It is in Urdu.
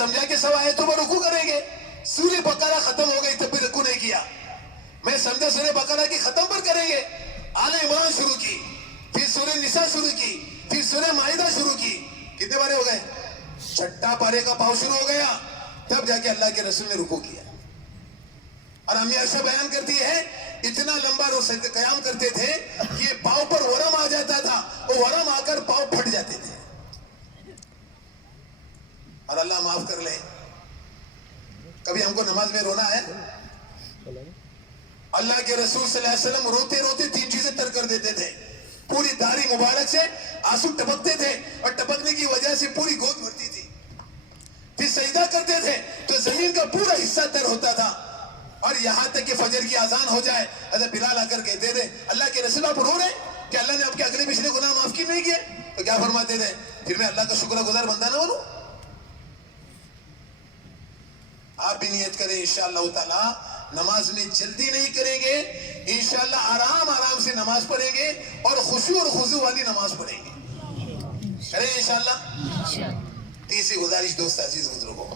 سمجھا کہ سب آیتوں پر رکوع کریں گے. سورہ بقرہ ختم ہو گئی تب بھی رکوع نہیں کیا. میں سمجھا سورہ بقرہ کی ختم پر کریں گے. آل عمران شروع کی, پھر سورہ نساء شروع کی, پھر سورہ مائدہ شروع کی. کتنے بارے ہو گئے؟ چھٹا پارے کا پاؤ شروع ہو گیا, تب جا کے اللہ کے رسول نے رکوع کیا. اور امی عائشہ بیان کرتی ہے اتنا لمبا قیام کرتے تھے کہ پاؤں پر ورم آ جاتا تھا, وہ ورم آ کر پاؤں پھٹ جاتے تھے. اور اللہ معاف کر لے, کبھی ہم کو نماز میں رونا ہے؟ اللہ کے رسول صلی اللہ علیہ وسلم روتے روتے 3 چیزیں ترک کر دیتے تھے. پوری داڑھی مبارک سے آنسو ٹپکتے تھے اور ٹپکنے کی وجہ سے پوری گود بھرتی تھی. پھر سجدہ کرتے تھے تو زمین کا پورا حصہ تر ہوتا تھا. اور یہاں تک کہ فجر کی اذان ہو جائے, حضرت بلال آ کر کہتے تھے اللہ کے رسول آپ رو رہے کہ اللہ نے آپ کے اگلے پچھلے گناہ معاف کی نہیں کیے؟ تو کیا فرماتے تھے, پھر میں اللہ کا شکر گزار بندہ نہ بنوں؟ آپ بھی نیت کریں انشاءاللہ تعالی نماز میں جلدی نہیں کریں گے, انشاءاللہ آرام آرام سے نماز پڑھیں گے اور خشوع اور خضوع والی نماز پڑھیں گے. کریں انشاءاللہ. تیسری گزارش دوست عزیز بزرگوں,